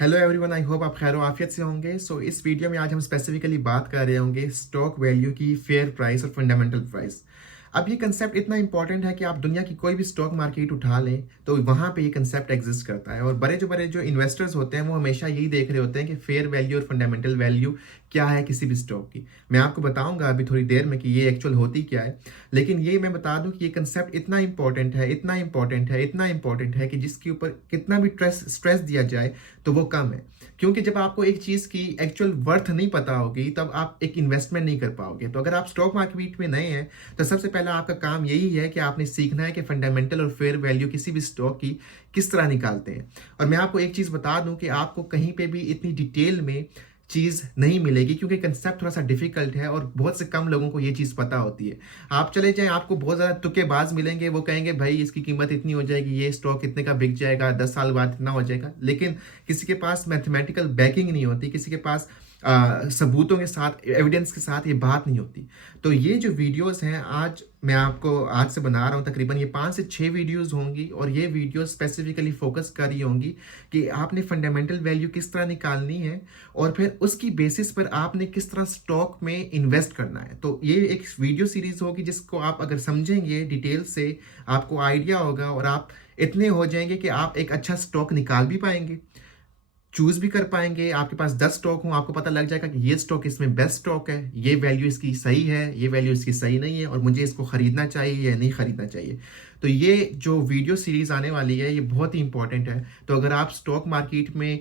Hello everyone, I hope आप खैर आफियत से होंगे। इस वीडियो में आज हम स्पेसिफिकली बात कर रहे होंगे स्टॉक वैल्यू की, फेयर प्राइस और फंडामेंटल प्राइस। अब ये कंसेप्ट इतना इंपॉर्टेंट है कि आप दुनिया की कोई भी स्टॉक मार्केट उठा लें तो वहाँ पे ये कंसेप्ट एग्जिस्ट करता है। और बड़े जो इन्वेस्टर्स होते हैं वो हमेशा यही देख रहे होते हैं कि फेयर वैल्यू और फंडामेंटल वैल्यू क्या है किसी भी स्टॉक की। मैं आपको बताऊंगा अभी थोड़ी देर में कि ये एक्चुअल होती क्या है, लेकिन ये मैं बता दूं कि ये कंसेप्ट इतना इंपॉर्टेंट है, इतना इंपॉर्टेंट है, इतना इंपॉर्टेंट है कि जिसके ऊपर कितना भी स्ट्रेस दिया जाए तो वो कम है। क्योंकि जब आपको एक चीज़ की एक्चुअल वर्थ नहीं पता होगी तब आप एक इन्वेस्टमेंट नहीं कर पाओगे। तो अगर आप स्टॉक मार्केट में नए हैं तो सबसे पहला आपका काम यही है कि आपने सीखना है कि फंडामेंटल और फेयर वैल्यू किसी भी स्टॉक की किस तरह निकालते हैं। और मैं आपको एक चीज़ बता दूं कि आपको कहीं पे भी इतनी डिटेल में चीज़ नहीं मिलेगी क्योंकि कंसेप्ट थोड़ा सा डिफिकल्ट है और बहुत से कम लोगों को ये चीज़ पता होती है। आप चले जाएं, आपको बहुत ज़्यादा तुक्केबाज मिलेंगे, वो कहेंगे भाई इसकी कीमत इतनी हो जाएगी, ये स्टॉक इतने का बिक जाएगा, 10 साल बाद इतना हो जाएगा। लेकिन किसी के पास मैथमेटिकल बैकिंग नहीं होती, किसी के पास सबूतों के साथ, एविडेंस के साथ ये बात नहीं होती। तो ये जो वीडियोस हैं आज मैं आपको आज से बना रहा हूँ, तकरीबन ये 5 से 6 वीडियोस होंगी और ये वीडियो स्पेसिफिकली फोकस कर रही होंगी कि आपने फंडामेंटल वैल्यू किस तरह निकालनी है और फिर उसकी बेसिस पर आपने किस तरह स्टॉक में इन्वेस्ट करना है। तो ये एक वीडियो सीरीज होगी जिसको आप अगर समझेंगे डिटेल से आपको आइडिया होगा और आप इतने हो जाएंगे कि आप एक अच्छा स्टॉक निकाल भी पाएंगे, चूज भी कर पाएंगे। आपके पास 10 स्टॉक हो, आपको पता लग जाएगा कि ये स्टॉक इसमें बेस्ट स्टॉक है, ये वैल्यू इसकी सही है, ये वैल्यू इसकी सही नहीं है और मुझे इसको खरीदना चाहिए या नहीं खरीदना चाहिए। तो ये जो वीडियो सीरीज आने वाली है ये बहुत ही इंपॉर्टेंट है। तो अगर आप स्टॉक मार्केट में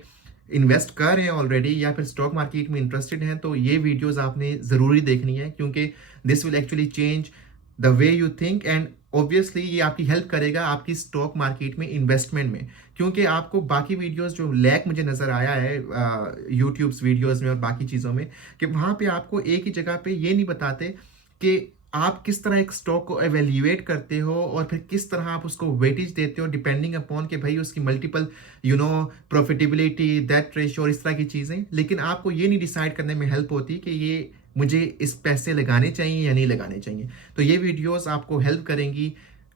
इन्वेस्ट कर रहे हैं ऑलरेडी या फिर स्टॉक मार्केट में इंटरेस्टेड हैं तो ये वीडियोस आपने ज़रूरी देखनी है, क्योंकि this will actually change the way you think and obviously ये आपकी हेल्प करेगा आपकी स्टॉक मार्केट में इन्वेस्टमेंट में। क्योंकि आपको बाकी वीडियोस जो लैक मुझे नज़र आया है यूट्यूब्स वीडियोस में और बाकी चीज़ों में, कि वहाँ पे आपको एक ही जगह पे ये नहीं बताते कि आप किस तरह एक स्टॉक को एवेल्यूएट करते हो और फिर किस तरह आप उसको वेटेज देते हो डिपेंडिंग अपॉन कि भाई उसकी मल्टीपल प्रॉफिटेबिलिटी, दैट रेशियो और इस तरह की चीज़ें। लेकिन आपको ये नहीं डिसाइड करने में हेल्प होती कि ये मुझे इस पैसे लगाने चाहिए या नहीं लगाने चाहिए। तो ये वीडियोस आपको हेल्प करेंगी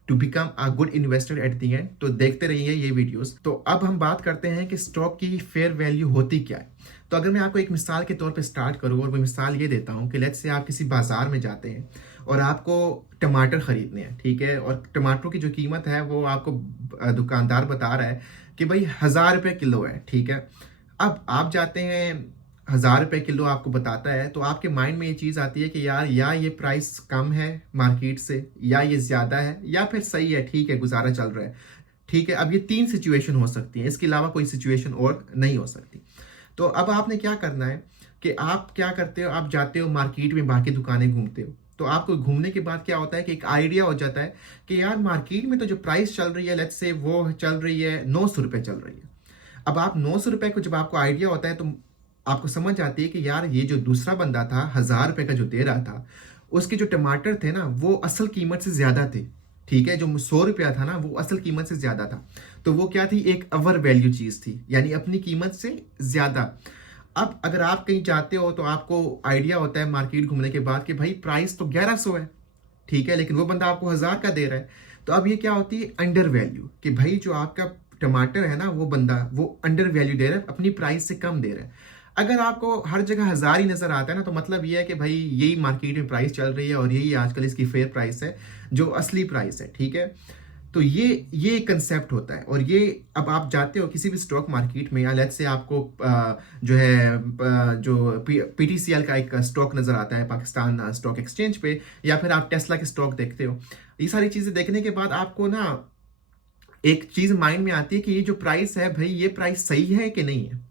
to become a good investor at the end. तो देखते रहिए ये वीडियोस। तो अब हम बात करते हैं कि स्टॉक की फेयर वैल्यू होती क्या है। तो अगर मैं आपको एक मिसाल के तौर पे स्टार्ट करूँ और वो मिसाल ये देता हूँ कि लेट्स से आप किसी बाजार में जाते हैं और आपको टमाटर खरीदने हैं, ठीक है, और टमाटरों की जो कीमत है वो आपको दुकानदार बता रहा है कि भाई 1000 रुपये किलो है, ठीक है। अब आप जाते हैं, 1000 रुपये किलो आपको बताता है, तो आपके माइंड में ये चीज़ आती है कि यार या ये प्राइस कम है मार्केट से, या ये ज़्यादा है, या फिर सही है, ठीक है, गुजारा चल रहा है, ठीक है। अब ये 3 सिचुएशन हो सकती है, इसके अलावा कोई सिचुएशन और नहीं हो सकती। तो अब आपने क्या करना है कि आप क्या करते हो, आप जाते हो मार्केट में, बाकी दुकानें घूमते हो। तो आपको घूमने के बाद क्या होता है कि एक आइडिया हो जाता है कि यार मार्केट में तो जो प्राइस चल रही है लेट्स से वो चल रही है 900 रुपये चल रही है। अब आप 900 रुपये को जब आपको आइडिया होता है तो आपको समझ आती है कि यार ये जो दूसरा बंदा था 1000 रुपये का जो दे रहा था, उसके जो टमाटर थे ना वो असल कीमत से ज़्यादा थे, ठीक है। जो 100 रुपया था ना वो असल कीमत से ज़्यादा था। तो वो क्या थी, एक ओवर वैल्यू चीज़ थी, यानी अपनी कीमत से ज़्यादा। अब अगर आप कहीं जाते हो तो आपको आइडिया होता है मार्केट घूमने के बाद कि भाई प्राइस तो 1100 है, ठीक है, लेकिन वो बंदा आपको 1000 का दे रहा है। तो अब ये क्या होती है, अंडर वैल्यू, कि भाई जो आपका टमाटर है ना वो बंदा वो अंडर वैल्यू दे रहा है, अपनी प्राइस से कम दे रहा है। अगर आपको हर जगह 1000 ही नजर आता है ना तो मतलब ये है कि भाई यही मार्केट में प्राइस चल रही है और यही आजकल इसकी फेयर प्राइस है, जो असली प्राइस है, ठीक है। तो ये कंसेप्ट होता है। और ये अब आप जाते हो किसी भी स्टॉक मार्केट में, या लेट्स से आपको जो है जो पीटीसीएल का एक स्टॉक नज़र आता है पाकिस्तान स्टॉक एक्सचेंज पे, या फिर आप टेस्ला के स्टॉक देखते हो। ये सारी चीज़ें देखने के बाद आपको ना एक चीज़ माइंड में आती है कि ये जो प्राइस है भाई ये प्राइस सही है कि नहीं है।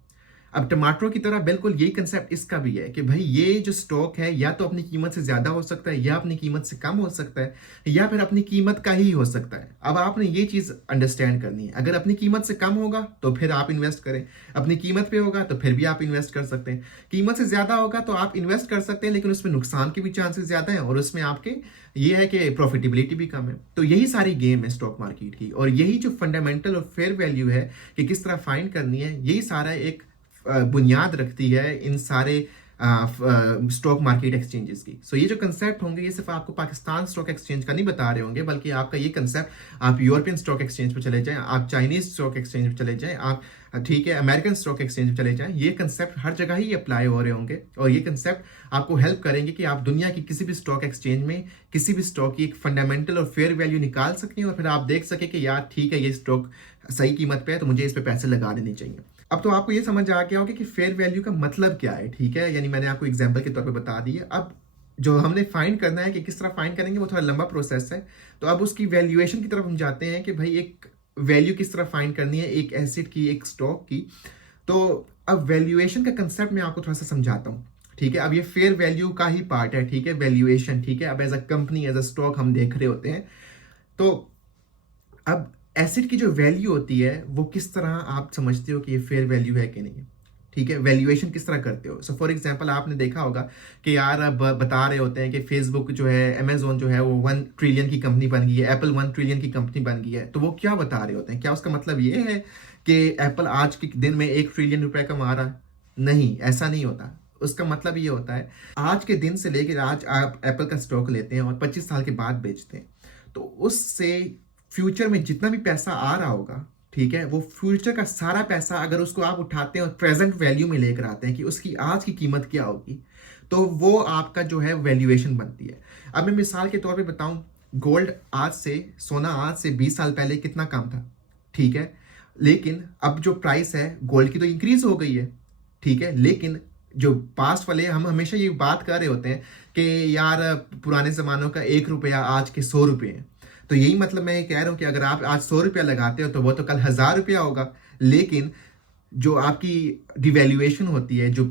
अब टमाटरों की तरह बिल्कुल यही कंसेप्ट इसका भी है कि भाई ये जो स्टॉक है या तो अपनी कीमत से ज़्यादा हो सकता है, या अपनी कीमत से कम हो सकता है, या फिर अपनी कीमत का ही हो सकता है। अब आपने ये चीज़ अंडरस्टैंड करनी है। अगर अपनी कीमत से कम होगा तो फिर आप इन्वेस्ट करें, अपनी कीमत पे होगा तो फिर भी आप इन्वेस्ट कर सकते हैं। कीमत से ज़्यादा होगा तो आप इन्वेस्ट कर सकते हैं, लेकिन उसमें नुकसान के भी चांसेस ज़्यादा हैं और उसमें आपके ये है कि प्रॉफिटेबिलिटी भी कम है। तो यही सारी गेम है स्टॉक मार्केट की, और यही जो फंडामेंटल और फेयर वैल्यू है कि किस तरह फाइंड करनी है, यही सारा एक बुनियाद रखती है इन सारे स्टॉक मार्केट एक्सचेंजेस की। सो ये जो कंसेप्ट होंगे ये सिर्फ आपको पाकिस्तान स्टॉक एक्सचेंज का नहीं बता रहे होंगे, बल्कि आपका ये कंसेप्ट आप यूरोपियन स्टॉक एक्सचेंज पे चले जाएं, आप चाइनीज स्टॉक एक्सचेंज पे चले जाएं, आप ठीक है अमेरिकन स्टॉक एक्सचेंज पे चले जाएं, ये कंसेप्ट हर जगह ही अप्लाई हो रहे होंगे। और ये कंसेप्ट आपको हेल्प करेंगे कि आप दुनिया की किसी भी स्टॉक एक्सचेंज में किसी भी स्टॉक की एक फंडामेंटल और फेयर वैल्यू निकाल सकें, और फिर आप देख सकें कि यार ठीक है ये स्टॉक सही कीमत पे है तो मुझे इस पे पैसे लगा देने चाहिए। अब तो आपको ये समझ आ गया होगा कि फेयर वैल्यू का मतलब क्या है, ठीक है, यानी मैंने आपको एग्जांपल के तौर पे बता दी है। अब जो हमने फाइंड करना है कि किस तरह फाइंड करेंगे वो थोड़ा लंबा प्रोसेस है। तो अब उसकी वैल्यूएशन की तरफ हम जाते हैं कि भाई एक वैल्यू किस तरह फाइंड करनी है एक एसेट की, एक स्टॉक की। तो अब वैल्यूएशन का कंसेप्ट मैं आपको थोड़ा सा समझाता हूँ, ठीक है। अब ये फेयर वैल्यू का ही पार्ट है, ठीक है, वैल्यूएशन, ठीक है। अब as a company as a stock हम देख रहे होते हैं, तो अब एसेट की जो वैल्यू होती है वो किस तरह आप समझते हो कि ये फेयर वैल्यू है कि नहीं, ठीक है। वैल्यूएशन किस तरह करते हो। सो फॉर एग्जांपल आपने देखा होगा कि यार अब बता रहे होते हैं कि फेसबुक जो है, अमेजोन जो है वो 1 ट्रिलियन की कंपनी बन गई है, एप्पल 1 ट्रिलियन की कंपनी बन गई है। तो वो क्या बता रहे होते हैं, क्या उसका मतलब ये है कि एप्पल आज के दिन में 1 ट्रिलियन रुपए कमा रहा है? नहीं, ऐसा नहीं होता। उसका मतलब ये होता है आज के दिन से लेकर आज आप एप्पल का स्टॉक लेते हैं और 25 साल के बाद बेचते हैं, तो उससे फ्यूचर में जितना भी पैसा आ रहा होगा, ठीक है, वो फ्यूचर का सारा पैसा अगर उसको आप उठाते हैं और प्रेजेंट वैल्यू में लेकर आते हैं कि उसकी आज की कीमत क्या होगी, तो वो आपका जो है वैल्यूएशन बनती है। अब मैं मिसाल के तौर पे बताऊं, गोल्ड आज से, सोना आज से 20 साल पहले कितना कम था, ठीक है, लेकिन अब जो प्राइस है गोल्ड की तो इंक्रीज हो गई है, ठीक है। लेकिन जो पास्ट वाले हम हमेशा ये बात कर रहे होते हैं कि यार पुराने जमानों का 1 रुपया आज के 100 रुपये हैं। तो यही मतलब मैं ये कह रहा हूँ कि अगर आप आज 100 रुपया लगाते हो तो वो तो कल 1000 रुपया होगा। लेकिन जो आपकी डिवैल्यूएशन होती है, जो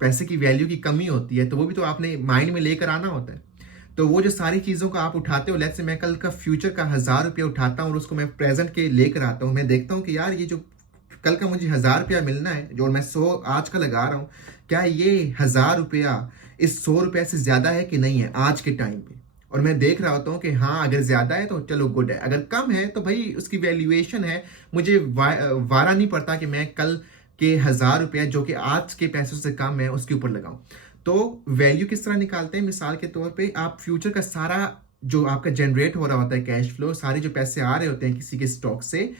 पैसे की वैल्यू की कमी होती है, तो वो भी तो आपने माइंड में लेकर आना होता है। तो वो जो सारी चीज़ों को आप उठाते हो, लेट्स से मैं कल का फ्यूचर का 1000 रुपया उठाता हूँ और उसको मैं प्रेजेंट के लेकर आता हूँ, मैं देखता हूँ कि यार ये जो कल का मुझे 1000 रुपया मिलना है, जो मैं 100 आज का लगा रहा हूँ, क्या ये 1000 रुपया इस 100 रुपये से ज़्यादा है कि नहीं है आज के टाइम पे। और मैं देख रहा होता हूँ कि हाँ अगर ज़्यादा है तो चलो गुड है, अगर कम है तो भाई उसकी वैल्यूएशन है, मुझे वारा नहीं पड़ता कि मैं कल के 1000 रुपया जो कि आज के पैसों से कम है उसके ऊपर लगाऊं। तो वैल्यू किस तरह निकालते हैं, मिसाल के तौर पे आप फ्यूचर का सारा जो आपका जनरेट हो रहा होता है कैश फ्लो, सारे जो पैसे आ रहे होते हैं किसी के स्टॉक से,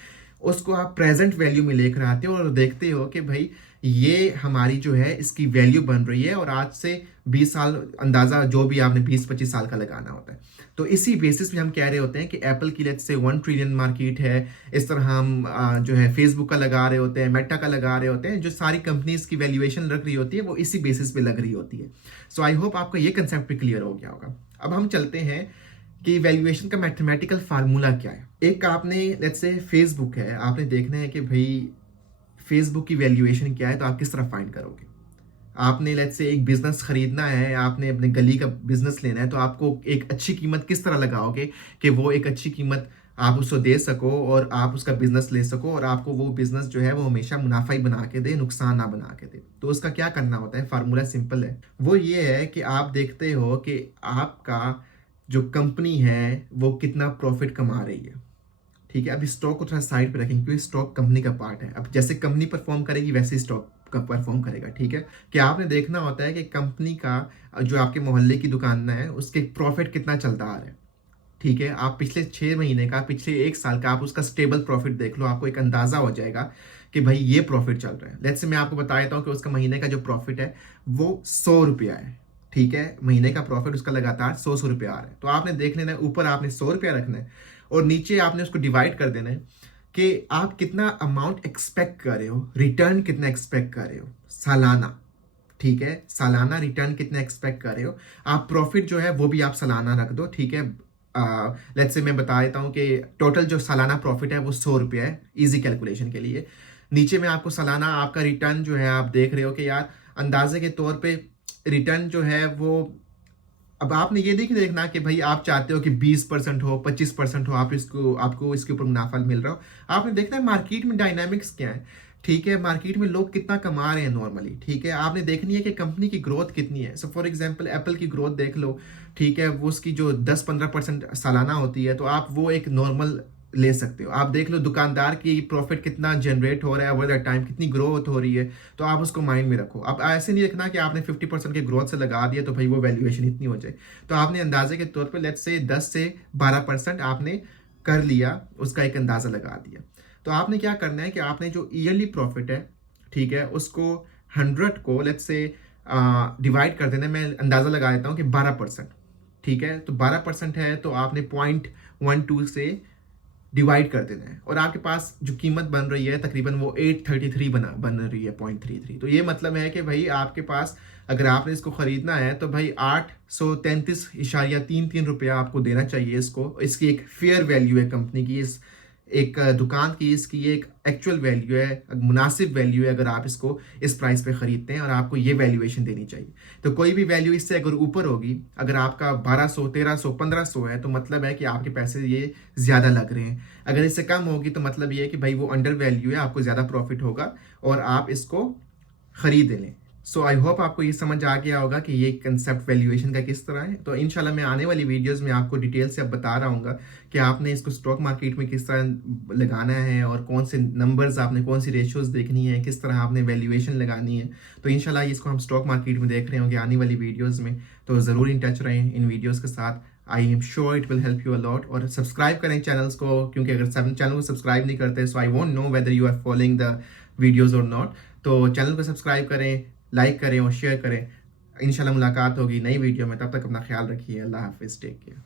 उसको आप प्रेजेंट वैल्यू में लेकर आते हो और देखते हो कि भाई ये हमारी जो है इसकी वैल्यू बन रही है, और आज से 20 साल अंदाज़ा जो भी आपने 20-25 साल का लगाना होता है। तो इसी बेसिस पे हम कह रहे होते हैं कि एप्पल की लेट्स से 1 ट्रिलियन मार्केट है, इस तरह हम जो है फेसबुक का लगा रहे होते हैं, मेटा का लगा रहे होते हैं, जो सारी कंपनीज की वैल्यूएशन लग रही होती है वो इसी बेसिस पे लग रही होती है। सो आई होप आपको ये कंसेप्ट भी क्लियर हो गया होगा। अब हम चलते हैं कि वैल्यूएशन का मैथमेटिकल फार्मूला क्या है। एक आपने लेट्स से फेसबुक है, आपने देखना है कि भाई फेसबुक की वैल्यूएशन क्या है, तो आप किस तरह फाइंड करोगे। आपने लेट्स से एक बिजनेस खरीदना है, आपने अपने गली का बिजनेस लेना है, तो आपको एक अच्छी कीमत किस तरह लगाओगे कि वो एक अच्छी कीमत आप उसको दे सको और आप उसका बिजनेस ले सको, और आपको वो बिजनेस जो है वो हमेशा मुनाफा ही बना के दे, नुकसान ना बना के दे। तो उसका क्या करना होता है, फार्मूला सिंपल है, वो ये है कि आप देखते हो कि आपका जो कंपनी है वो कितना प्रॉफिट कमा रही है, ठीक है। अब स्टॉक को थोड़ा साइड पे रखेंगे क्योंकि स्टॉक कंपनी का पार्ट है। अब जैसे कंपनी परफॉर्म करेगी वैसे ही स्टॉक का परफॉर्म करेगा, ठीक है। कि आपने देखना होता है कि कंपनी का जो आपके मोहल्ले की दुकान है उसके प्रॉफिट कितना चलता आ रहा है, ठीक है। आप पिछले 6 महीने का, पिछले 1 साल का आप उसका स्टेबल प्रॉफिट देख लो, आपको एक अंदाजा हो जाएगा कि भाई ये प्रॉफिट चल रहा है। लेट्स से मैं आपको बता देता हूँ कि उसका महीने का जो प्रॉफिट है वो 100 रुपया है, ठीक है। महीने का प्रॉफिट उसका लगातार 100 रुपया आ रहा है। तो आपने देख लेना है, ऊपर आपने 100 रुपया रखना है और नीचे आपने उसको डिवाइड कर देना है कि आप कितना अमाउंट एक्सपेक्ट कर रहे हो, रिटर्न कितना एक्सपेक्ट कर रहे हो सालाना, ठीक है। सालाना रिटर्न कितना एक्सपेक्ट कर रहे हो, आप प्रॉफिट जो है वो भी आप सालाना रख दो, ठीक है। लेट्स से मैं बता देता हूँ कि टोटल जो सालाना प्रॉफिट है वो 100 रुपया है, इजी कैलकुलेशन के लिए। नीचे में आपको सालाना आपका रिटर्न जो है आप देख रहे हो कि यार अंदाजे के तौर पे रिटर्न जो है वो, अब आपने ये देखना कि भाई आप चाहते हो कि 20% हो, 25% हो, आपको इसके ऊपर मुनाफा मिल रहा हो। आपने देखना है मार्केट में डायनामिक्स क्या है, ठीक है। मार्केट में लोग कितना कमा रहे हैं नॉर्मली, ठीक है। आपने देखनी है कि कंपनी की ग्रोथ कितनी है। सो फॉर एग्जांपल एप्पल की ग्रोथ देख लो, ठीक है, वो उसकी जो 10-15% सालाना होती है, तो आप वो एक नॉर्मल ले सकते हो। आप देख लो दुकानदार की प्रॉफिट कितना जनरेट हो रहा है ओवर द टाइम, कितनी ग्रोथ हो रही है, तो आप उसको माइंड में रखो। अब ऐसे नहीं रखना कि आपने 50% के ग्रोथ से लगा दिया तो भाई वो वैल्यूएशन इतनी हो जाए। तो आपने अंदाजे के तौर पे लेट्स से 10 से 12% आपने कर लिया, उसका एक अंदाज़ा लगा दिया। तो आपने क्या करना है कि आपने जो ईयरली प्रॉफिट है, ठीक है, उसको 100 को लेट्स से डिवाइड कर देना। मैं अंदाज़ा लगा देता हूँ कि 12%, ठीक है। तो 12% है तो आपने 0.12 से डिवाइड कर देना है, और आपके पास जो कीमत बन रही है तकरीबन वो 833 बन रही है, 0.33। तो ये मतलब है कि भाई आपके पास अगर आपने इसको ख़रीदना है तो भाई 833.33 रुपया आपको देना चाहिए इसको। इसकी एक फेयर वैल्यू है कंपनी की, इस एक दुकान की इसकी एक एक्चुअल वैल्यू है, मुनासिब वैल्यू है अगर आप इसको इस प्राइस पे ख़रीदते हैं, और आपको ये वैल्यूएशन देनी चाहिए। तो कोई भी वैल्यू इससे अगर ऊपर होगी, अगर आपका 1200, 1300, 1500 है, तो मतलब है कि आपके पैसे ये ज़्यादा लग रहे हैं। अगर इससे कम होगी तो मतलब ये है कि भाई वो अंडर वैल्यू है, आपको ज़्यादा प्रॉफिट होगा और आप इसको ख़रीद लें। सो आई होप आपको ये समझ आ गया होगा कि ये कंसेप्ट वैल्यूएशन का किस तरह है। तो इंशाल्लाह मैं आने वाली वीडियोस में आपको डिटेल से अब बता रहा हूँ कि आपने इसको स्टॉक मार्केट में किस तरह लगाना है, और कौन से नंबर्स आपने, कौन सी रेशियोज देखनी है, किस तरह आपने वैल्यूएशन लगानी है। तो इंशाल्लाह इसको हम स्टॉक मार्केट में देख रहे होंगे आने वाली वीडियोज़ में। तो ज़रूर इन टच रहें इन वीडियोज़ के साथ। I am sure it will help you a lot. और सब्सक्राइब करें चैनल्स को, क्योंकि अगर चैनल को सब्सक्राइब नहीं करते so I won't know whether you are following the videos और नॉट। तो चैनल को सब्सक्राइब करें, लाइक करें और शेयर करें। इंशाल्लाह मुलाकात होगी नई वीडियो में, तब तक अपना ख्याल रखिए। अल्लाह हाफिज़, टेक केयर।